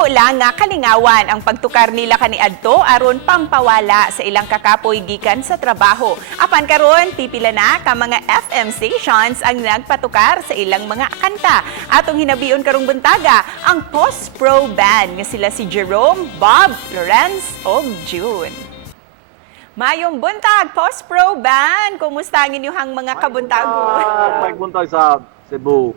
Mahimo lang nga kalingawan ang pagtukar nila kaniadto aron pampawala sa ilang kakapoy gikan sa trabaho. Apan karon pipila na ka mga FM stations ang nagpatukar sa ilang mga kanta. Atong hinabion karong buntaga ang Post Pro Band nga sila si Jerome, Bob, Lawrence ug June. Mayong buntag, Post Pro Band! Kumusta ang inyong mga kabuntagon? May buntag sa Cebu.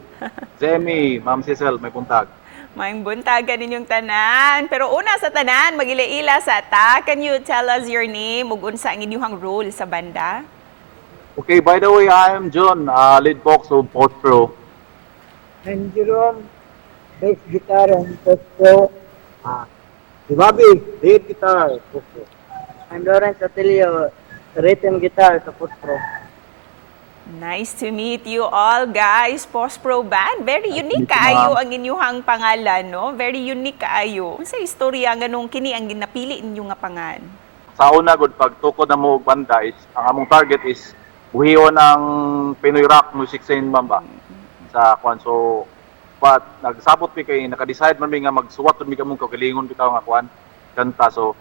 Zemi, Ma'am Cecil, may buntag. Mayong buntag ka ninyong tanan. Pero una sa tanan, magila-ila sa ta. Can you tell us your name ug unsa ang inyong role sa banda? Okay, by the way, I am John, lead box of Post Pro. I'm Jerome, bass guitar and post pro. Si Bobby, lead guitar, post pro. I'm Lawrence Atilio, rhythm guitar sa post pro. Nice to meet you all, guys. Post Pro Band. Very unique Meet you, kaayo ma'am. ang inyong pangalan, no? Very unique kaayo. Sa istorya nga nung kini ang ginapili inyo nga pangan. Sa una, good, pag tukod na mo og banda, ang among target is buhiyon ang Pinoy rock music scene, ma'am ba? Sa kwan, so, but nagsabot mi kay, naka-decide man mi nga magsuwat mi kamong kagalingon bitaw nga kwan, kanta, so,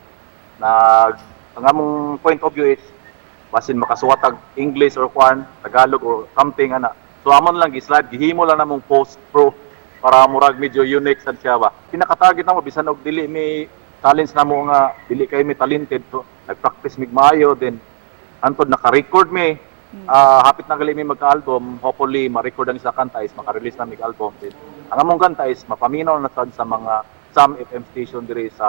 ang among point of view is, basin makasuwat ag English or kwan, Tagalog or something ana. So amon lang gislide, gihimo lang namong Post Pro para murag medyo unique sad siya ba. Pinaka-target namo bisan og dili mi talents namo nga dili kay mi talented, so nag-practice mig maayo, then antod naka-record mi. Hapit na gali mi magka-album, hopefully ma-record ang isa kanta is maka-release na mig album. Then ang among kanta is mapaminaw na sad sa mga some FM station diri sa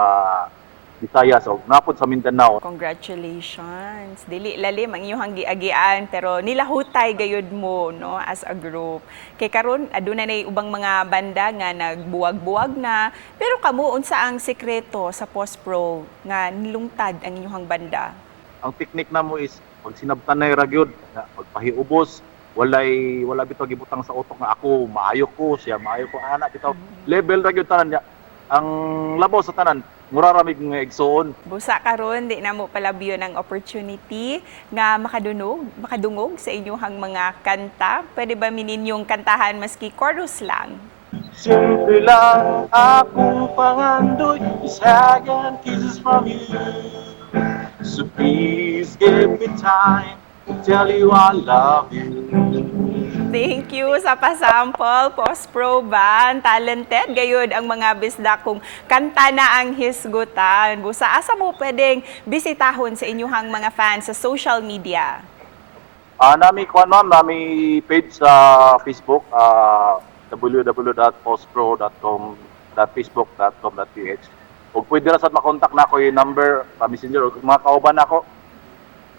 Visayas o napod sa Mindanao. Congratulations. Dili lalim ang inyong giagian pero nilahutay gayud mo no as a group. Kay karon aduna nay ubang mga banda nga nagbuwag-buwag na pero kamo unsa ang sekreto sa Post Pro nga nilungtad ang inyong banda? Ang technique namo is pag sinabtan na ragyod, pagpahiubos, wala bitaw gibutang sa utok nga ako maayo ko, siya maayo ko ana bitaw. Level ragyod tanan niya. Ang labaw sa tanan muraramig nga igsoon. Busa karon di na mo palabyon ang opportunity nga makadungog sa inyong mga kanta. Pwede ba mininyong kantahan maski chorus lang? Simple lang akong pangandoy, isagan kisses from you. So please give me time to tell you I love you. Thank you sa pasample, Post Pro Band. Talented gayud ang mga bisda kung kanta na ang hisgutan. Busa asa mo pwedeng bisitahon sa inyong mga fans sa social media? Nami page sa Facebook, www.postpro.facebook.com.ph. Ug pwede ra sad makontak na ako yung number sa Messenger ug mga kauban nako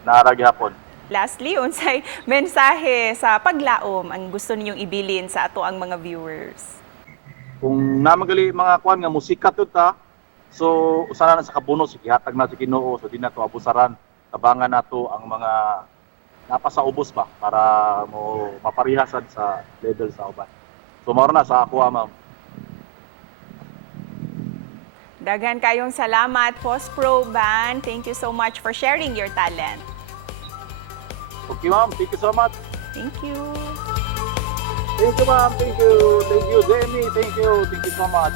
naara gyapon. Lastly, unsay mensahe sa paglaom ang gusto ninyong ibilin sa ato ang mga viewers? Kung namagali mga kwan nga musika to ta, so usana na sa kabuno si gihatag na sa Ginoo, so di na to abusaran. Tabangan nato ang mga napasa ubos ba para mo maparihasan sa level sa uban. So mao na sa ako, ma'am. Daghan kayong salamat, Post Pro Band. Thank you so much for sharing your talent. Okay, ma'am. Thank you so much. Thank you. Thank you, ma'am. Thank you. Thank you, Jamie. Thank you. Thank you so much.